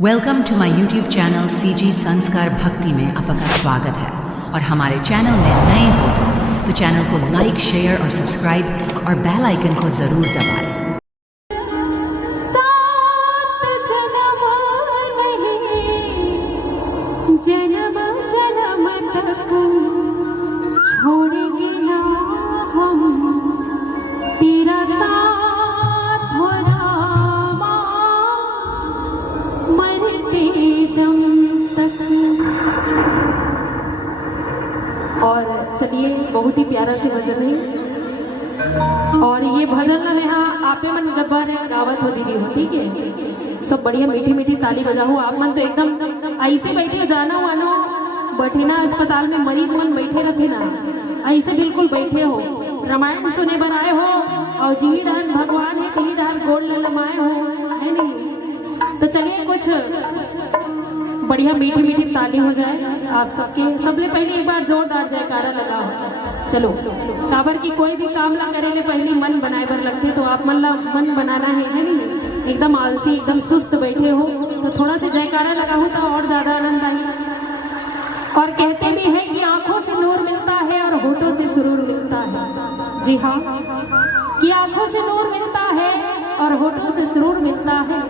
Welcome to my YouTube channel CG Sanskar Bhakti में आपका स्वागत है। और हमारे चैनल में नए हो तो चैनल को लाइक, शेयर और सब्सक्राइब और बेल आइकन को जरूर दबाएं। और चलिए, बहुत ही प्यारा से भजन है। और ये भजन ना यहाँ आपे मन गब्बा ने गावत हो दीदी हो, ठीक है। सब बढ़िया मीठी मीठी ताली बजा हो। आप मन तो एकदम ऐसे बैठे हो, जाना वानो बैठे ना अस्पताल में मरीज मन बैठे रहते ना, ऐसे बिल्कुल बैठे हो। रामायण सुने बनाए हो और जीवी दान भगवान है, जीवी दान गोड़ लमाए हो, है नहीं। तो चलिए कुछ बढ़िया मीठी मीठी ताली हो जाए आप सबके। सबसे पहले एक बार जोरदार जयकारा लगाओ। चलो, काबर की कोई भी काम ना करे ले पहले मन बनाए बर लगते, तो आप मन बनाना है नहीं। एकदम आलसी, एकदम सुस्त बैठे हो तो थोड़ा सा जयकारा लगाओ तो और ज्यादा आनंद आए। और कहते भी हैं कि आंखों से नूर मिलता है और होठों से सुरूर मिलता है। जी हाँ, कि आंखों से नूर मिलता है और होठों से सुरूर मिलता है।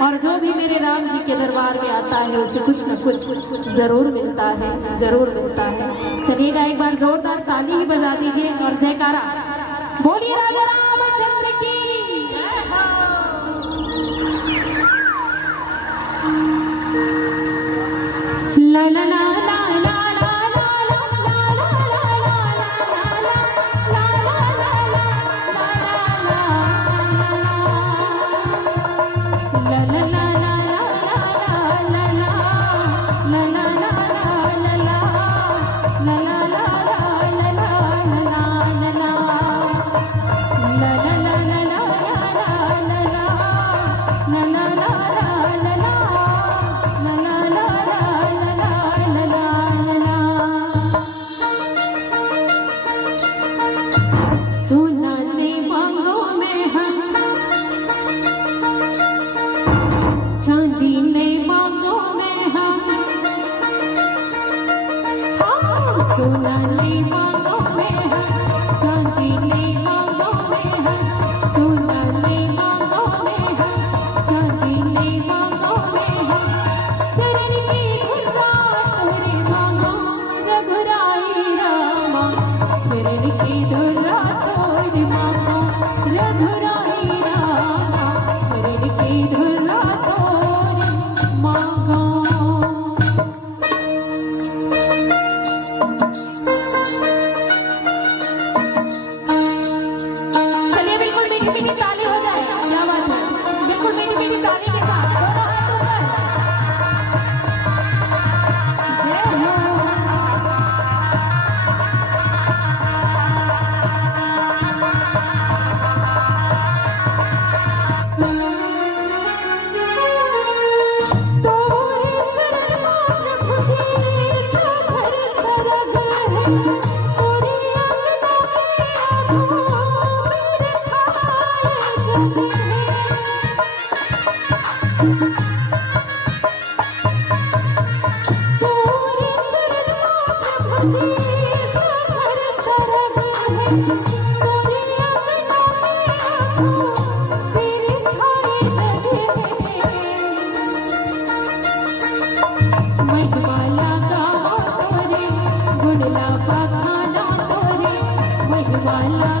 और जो भी मेरे राम जी के दरबार में आता है उसे कुछ न कुछ जरूर मिलता है, जरूर मिलता है। चलिएगा, एक बार जोरदार ताली ही बजा दीजिए और जयकारा बोलिए राजा रामचंद्र की। ला ला ला महिमा